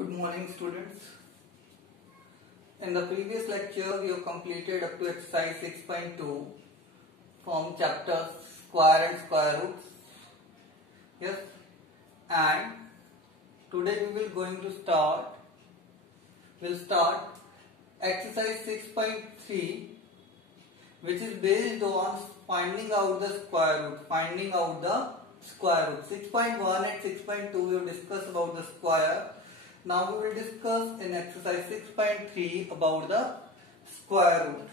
Good morning, students. In the previous lecture, we have completed up to exercise 6.2 from chapter square and square roots. Yes, and today we will going to start. We'll start exercise 6.3, which is based on finding out the square root. Finding out the square root. 6.1 and 6.2 we will discuss about the square. Now we will discuss in exercise 6.3 about the square root.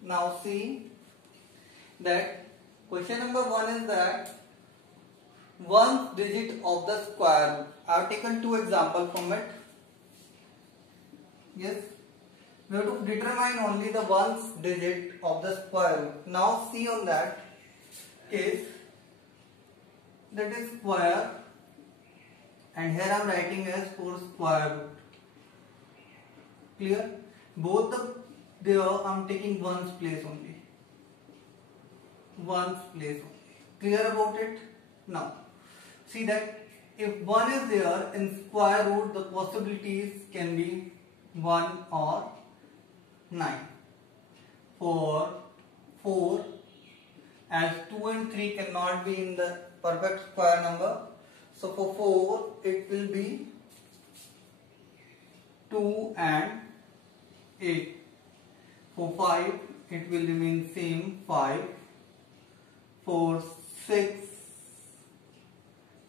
Now see that question number 1 is that one digit of the square root. I have taken two examples from it. Yes, we have to determine only the one digit of the square root. Now see on that case, that is square, and here I am writing as for square root. Clear? Both there I am taking ones place only. Ones place only. Clear about it? Now see that if 1 is there in square root, the possibilities can be 1 or 9. For 4, as 2 and 3 cannot be in the perfect square number, so for 4 it will be 2 and 8. For 5 it will remain same 5. For 6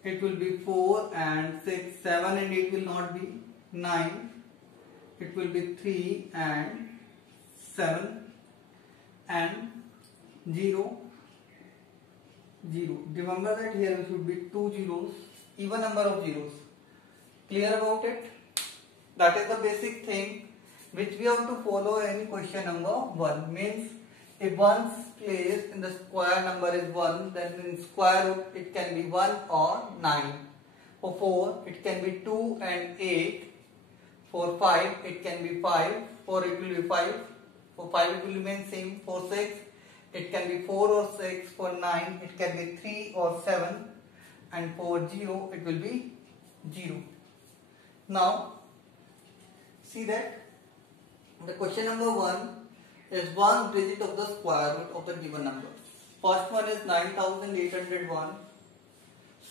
it will be 4 and 6. 7 and 8 will not be 9. It will be 3 and 7 and 0. Remember that here should be 2 zeros, even number of zeros. Clear about it? That is the basic thing which we have to follow in question number 1. Means if one's place in the square number is 1, then in square root it can be 1 or 9. For 4 it can be 2 and 8. For 5 it can be 5. For it will be 5. For 5 it will remain same. For 6 it can be 4 or 6. For 9 it can be 3 or 7. And for 0 it will be 0. Now see that the question number 1 is one digit of the square root of the given number. First one is 9801.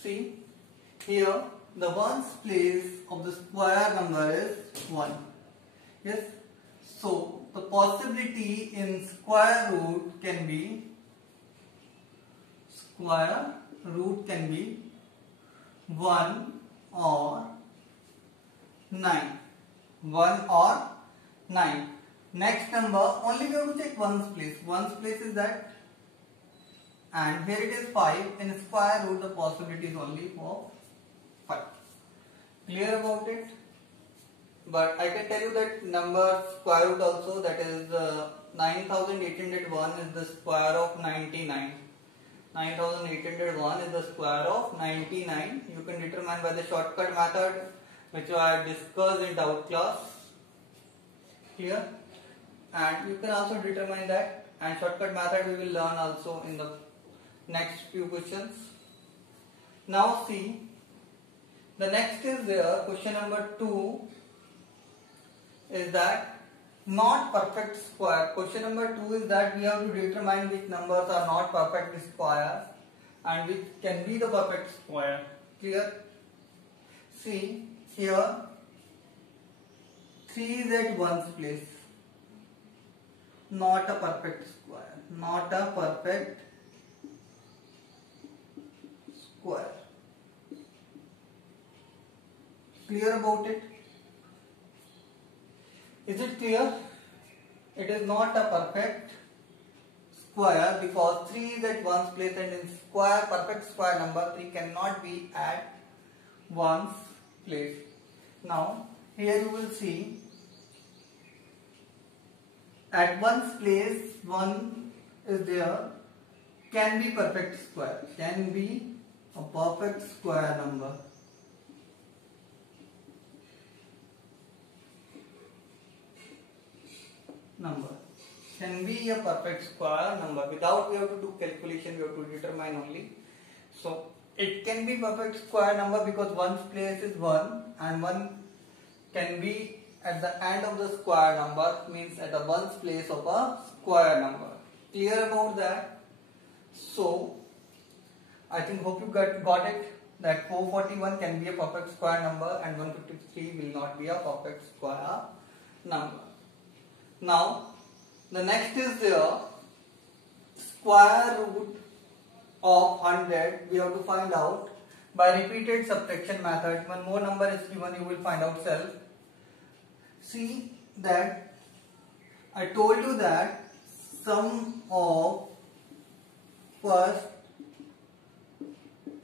See here the ones place of the square number is 1. Yes, so the possibility in square root can be 1 or 9. 1 or 9. Next number, only we have to check ones place. Ones place is that, and here it is 5. In square root the possibility is only for 5. Clear about it? But I can tell you that number square root also, that is 9801 is the square of 99. 9801 is the square of 99. You can determine by the shortcut method which I discussed in doubt class. Clear? And you can also determine that, and shortcut method we will learn also in the next few questions. Now see, the next is there, question number 2 is that not perfect square. Question number 2 is that we have to determine which numbers are not perfect square and which can be the perfect square. Clear? See here 3 is at ones place. Not a perfect square. Not a perfect square. Clear about it? Is it clear? It is not a perfect square because 3 is at ones place, and in square, perfect square number 3 cannot be at ones place. Now here you will see at ones place 1 is there, can be perfect square, can be a perfect square number. Can be a perfect square number. Without we have to do calculation, we have to determine only. So it can be perfect square number because one's place is 1 and 1 can be at the end of the square number, means at the ones place of a square number. Clear about that? So I think hope you got it, that 441 can be a perfect square number and 153 will not be a perfect square number. Now the next is the square root of 100. We have to find out by repeated subtraction method. One more number is given, you will find out self. See that I told you that sum of first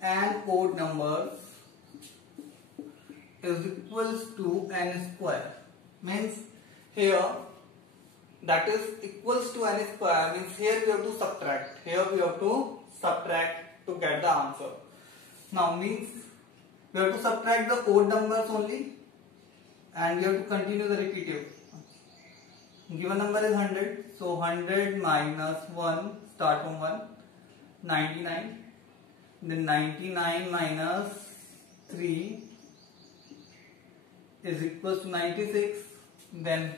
and odd numbers is equals to n square. Means here that is equals to n square, means here we have to subtract. Here we have to subtract to get the answer. Now means we have to subtract the odd numbers only and we have to continue the repetitive. Given number is 100, so 100 minus 1, start from 1, 99. Then 99 minus 3 is equals to 96. Then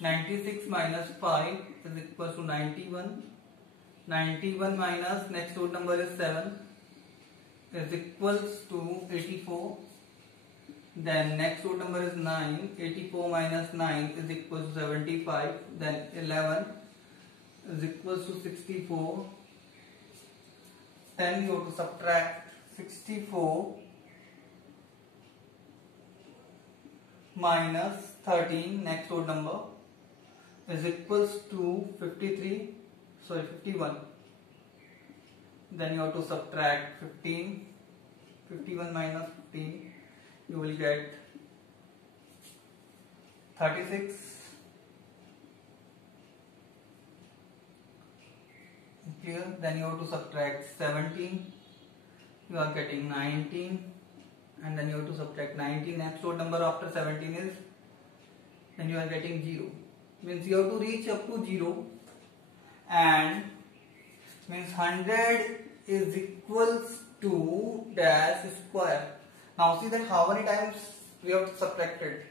96 minus 5 is equals to 91. 91 minus next odd number is 7 is equals to 84. Then next odd number is 9. 84 minus 9 is equals to 75. Then 11 is equals to 64. Then you have to subtract 64 minus 13, next odd number, is equals to 51. Then you have to subtract 15. 51 minus 15, you will get 36. Clear? Then you have to subtract 17, you are getting 19, and then you have to subtract 19. Next odd number after 17 is, then you are getting 0. Means you have to reach up to 0, and means 100 is equals to dash square. Now see that how many times we have subtracted.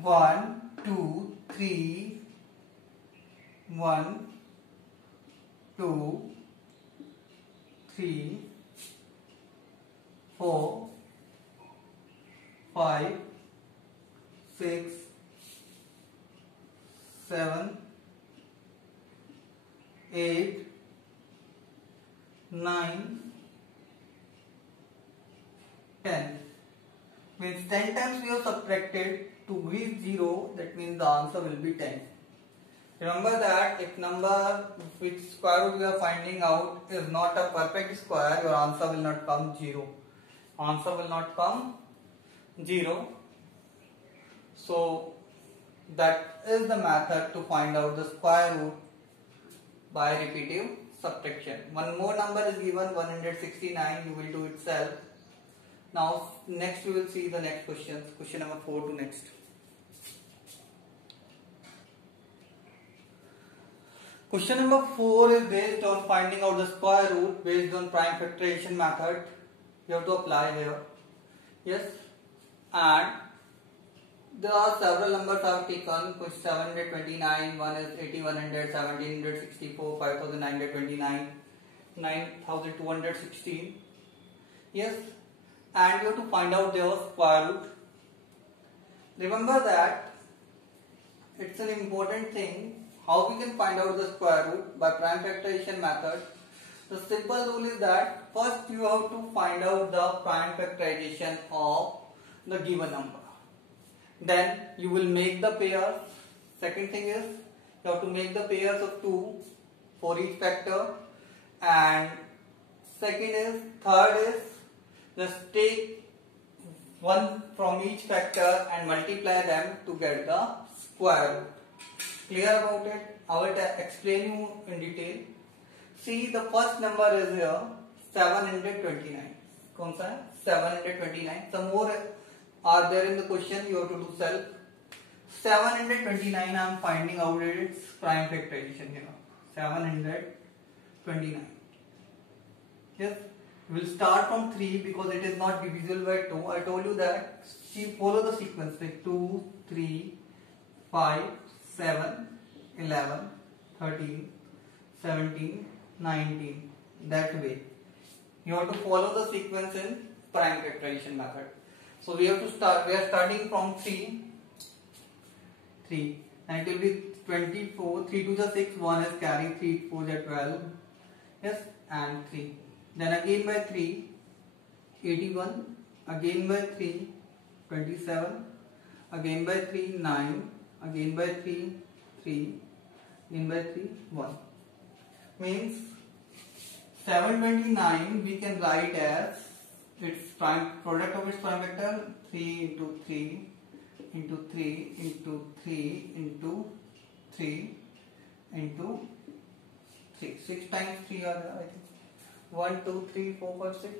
1, 2, 3, 1, 2, 3, 4, 5, 6, 7, 8, 9, 10. Means 10 times we have subtracted to reach 0, that means the answer will be 10. Remember that if number which square root we are finding out is not a perfect square, your answer will not come 0. Answer will not come 0. So that is the method to find out the square root by repetitive subtraction. One more number is given, 169. You will do it self. Now next we will see the next questions. Question number 4 to next. Question number 4 is based on finding out the square root based on prime factorization method. You have to apply here. Yes, and there are several numbers I have taken. 729, one is 8100, 1764, 5929, 9216. Yes, and you have to find out their square root. Remember that it's an important thing. How we can find out the square root by prime factorization method? The simple rule is that first you have to find out the prime factorization of the given number. Then you will make the pairs. Second thing is you have to make the pairs of 2 for each factor. And third is just take one from each factor and multiply them to get the square root. Clear about it? I will explain you in detail. See, the first number is here 729. कौन सा है? 729. Some more are there in the question. You have to do self. 729. I am finding out its prime factorization here. 729. Yes, We'll start from 3 because it is not divisible by 2. I told you that follow the sequence like 2, 3, 5, 7, 11, 13, 17, 19. That way. You have to follow the sequence in prime factorization method. So we have to start, we are starting from 3, and it will be 24, 3 to the 6, 1 is carry, 3 4 is 12, yes, and 3. Then again by 3, 81, again by 3, 27, again by 3, 9, again by 3, 3, again by 3, 1. Means 729 we can write as its prime product of its prime vector 3 into 3 into 3 into 3 into 3 into 3. 6 times 3 are there, I think. 1, 2, 3, 4, 5, 6.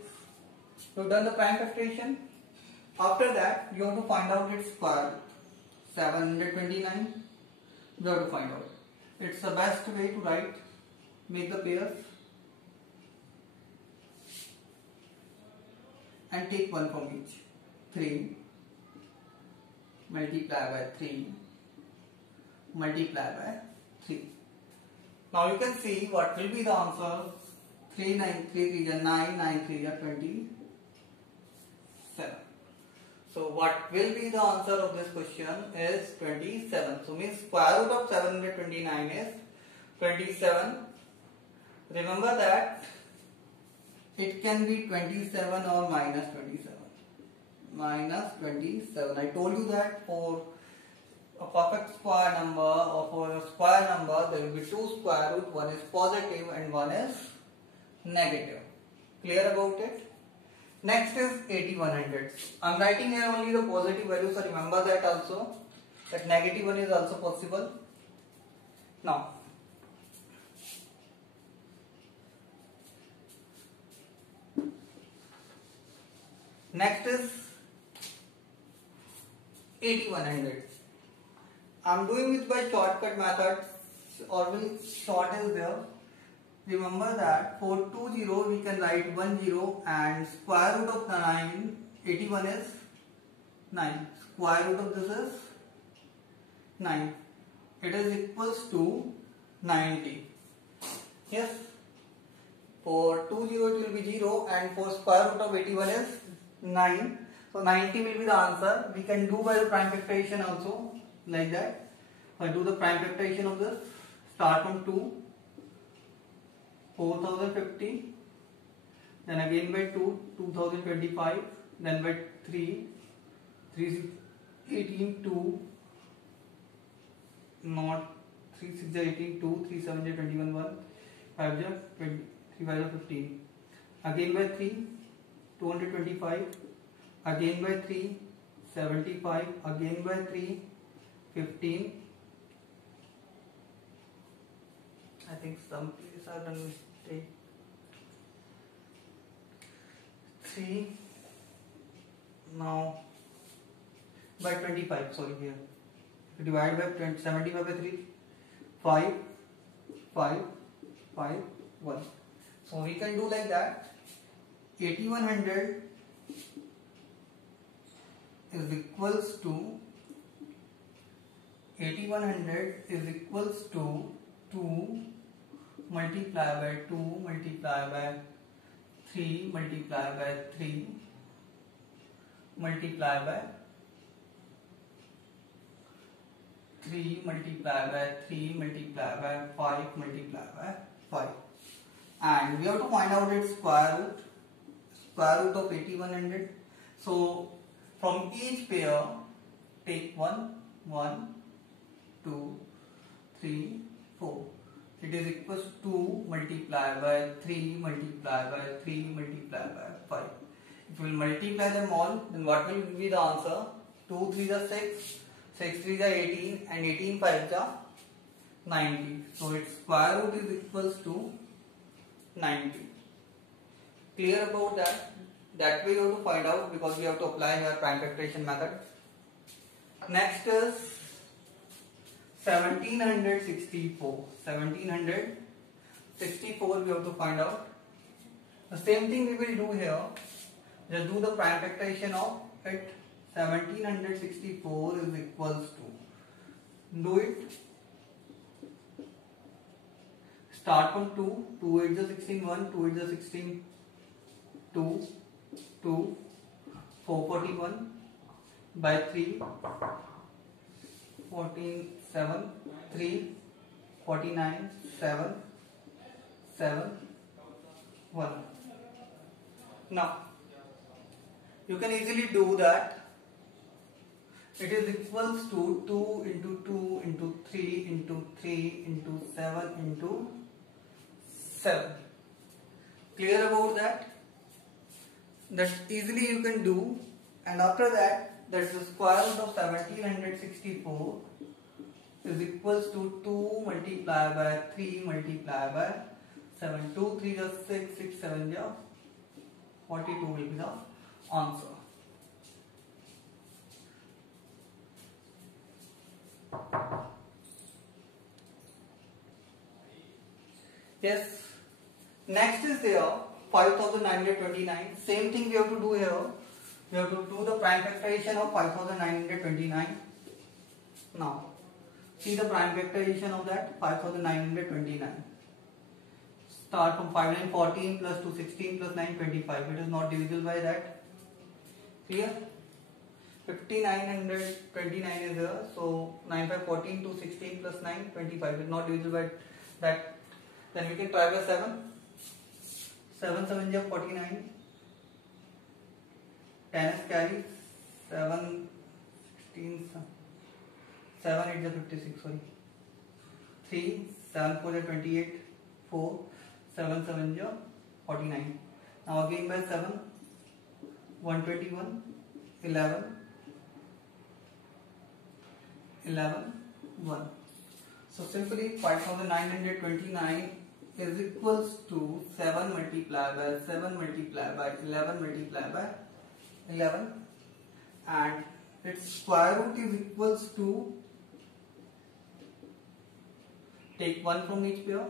You've done the prime factorization. After that, you have to find out its square root. 729. You have to find out. It's the best way to write. Make the pairs. And take one from each. 3 multiply by 3 multiply by 3. Now you can see what will be the answer. 3 9 3 3 are 9, 9 3 are 27. So what will be the answer of this question is 27. So means square root of 729 is 27. Remember that it can be 27 or minus 27. Minus 27. I told you that for a perfect square number or for a square number there will be two square root. One is positive and one is negative. Clear about it? Next is 8100. I am writing here only the positive value, so remember that also. That negative one is also possible. Now, next is 8100. I am doing it by shortcut method, or will short is there. Remember that for 20 we can write 10 and square root of 9, 81 is 9. Square root of this is 9. It is equals to 90. Yes. For 20 it will be 0 and for square root of 81 is 9. So 90 will be the answer. We can do by the prime factorization also like that. I do the prime factorization of this. Start from 2. 4050, then again by 2, 2025, then by 3, 18, 2, not 3, 6, 18, 2, 3, 7, 21, 1, 5, 20, 3, 5, 15, again by 3, 225, again by 3, 75, again by 3, 15, I think some places are done mistake. 3 now by 25, sorry here. If you divide by 20, 75 by 3, 5, 5, 5, 1. So we can do like that. 8100 is equals to 8100 is equals to 2 multiply by 2 multiply by 3 multiply by 3 multiply by 3 multiply by 3 multiply by 5 multiply by 5. And we have to find out its square root of 8100. So from each pair take 1, 1, 2, 3, 4. It is equals to 2 multiply by 3 multiply by 3 multiply by 5. If we will multiply them all, then what will be the answer? 2 3 are 6, 6 3 are 18 and 18 5 are 90. So its square root is equals to 90. Clear about that? That way you have to find out because we have to apply here prime factorization method. Next is 1764. 1764 we have to find out. The same thing we will do here. Just do the prime factorization of it. 1764 is equals to, do it. Start from 2, 2 8 is 16, 1, 2 8 is 16, 2, 2, 441 by 3, 14, 7, 3, 49, 7, 7, 1. Now, you can easily do that. It is equals to 2 into 2 into 3 into 3 into 7 into 7. Clear about that? That easily you can do. And after that, that's the square root of 1764 is equals to 2 multiplied by 3 multiplied by 7. 2 3 is 6, 6 7 is 42 will be the answer. Yes. Next is there 5929. Same thing we have to do here. We have to do the prime factorization of 5929. Now, see the prime factorization of that 5929. Start from 5 9 14 plus 2 16 plus 9 25. It is not divisible by that. Clear? 5929 is here. So 9 5 14 2 16 plus 9 25 is not divisible by that. Then we can try by 7. 7 7 is 49. 10 is carry. 7 16 7 8 is 56. Sorry. 3 7 4 is 28. 4 7 7 is 49. Now again by 7. 121. 11. 11 1. So simply 5929 is equals to 7 multiplied by 7 multiplied by 11 multiplied by 11, and its square root is equals to, take 1 from each pair,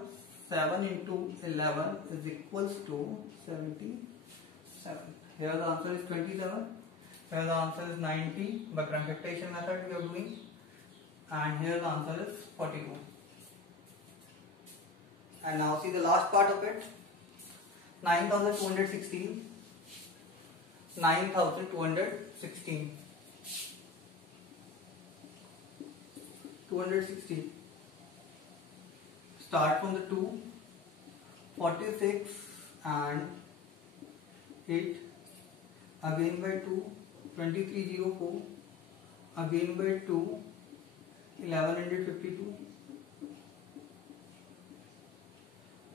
7 into 11 is equals to 77. Here the answer is 27. Here the answer is 90 by prime factorization method we are doing, and here the answer is 42. And now see the last part of it. 9216. 9216. 216. Start from the 2. 46 and 8. Again by 2. 2304. Again by 2. 1152.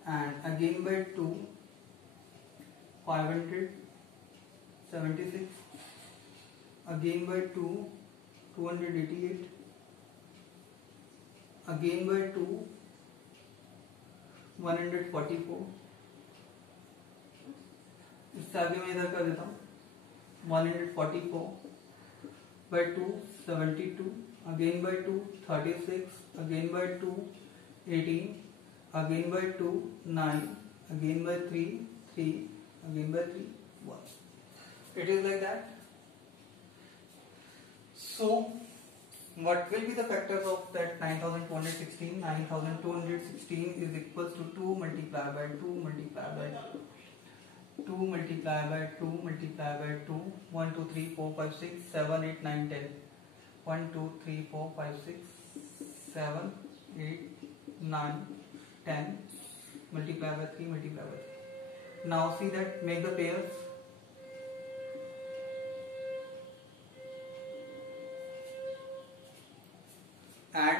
And again by 2, 576, again by 2, 288, again by 2, 144. इससे आगे मैं इधर कर देता हूँ 144 by 2, 72, again by 2, 36, again by 2, 18, again by 2, 9, again by 3, 3, again by 3, 1. It is like that. So, what will be the factors of that 9216? 9216 is equals to 2 multiplied by 2 multiplied by 2 multiplied by 2 multiplied by 2, 1, 2, 3, 4, 5, 6, 7, 8, 9, 10. 1, 2, 3, 4, 5, 6, 7, 8, 9, 10, multiply by 3, multiply by 3. Now see that, make the pairs. And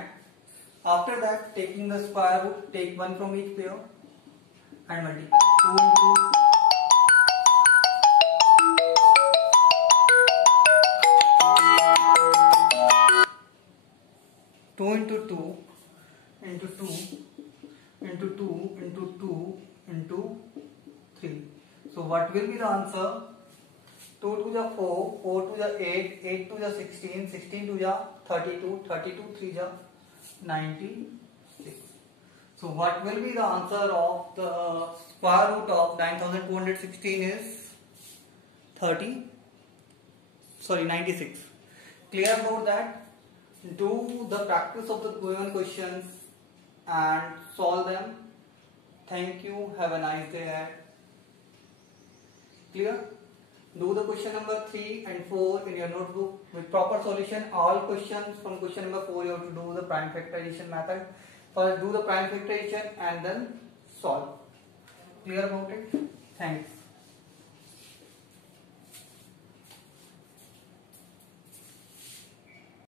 after that, taking the square root, take 1 from each pair and multiply. 2 into 2 into 2 into 2 into 2 into 2 into 3. So what will be the answer? 2 to the 4, 4 to the 8, 8 to the 16, 16 to the 32, 32 3 the 96. So what will be the answer of the square root of 9216 is 96. Clear about that? Do the practice of the given questions and solve them. Thank you. Have a nice day. Clear? Do the question number 3 and 4 in your notebook with proper solution. All questions from question number 4 you have to do the prime factorization method. First do the prime factorization and then solve. Clear about it? Thanks.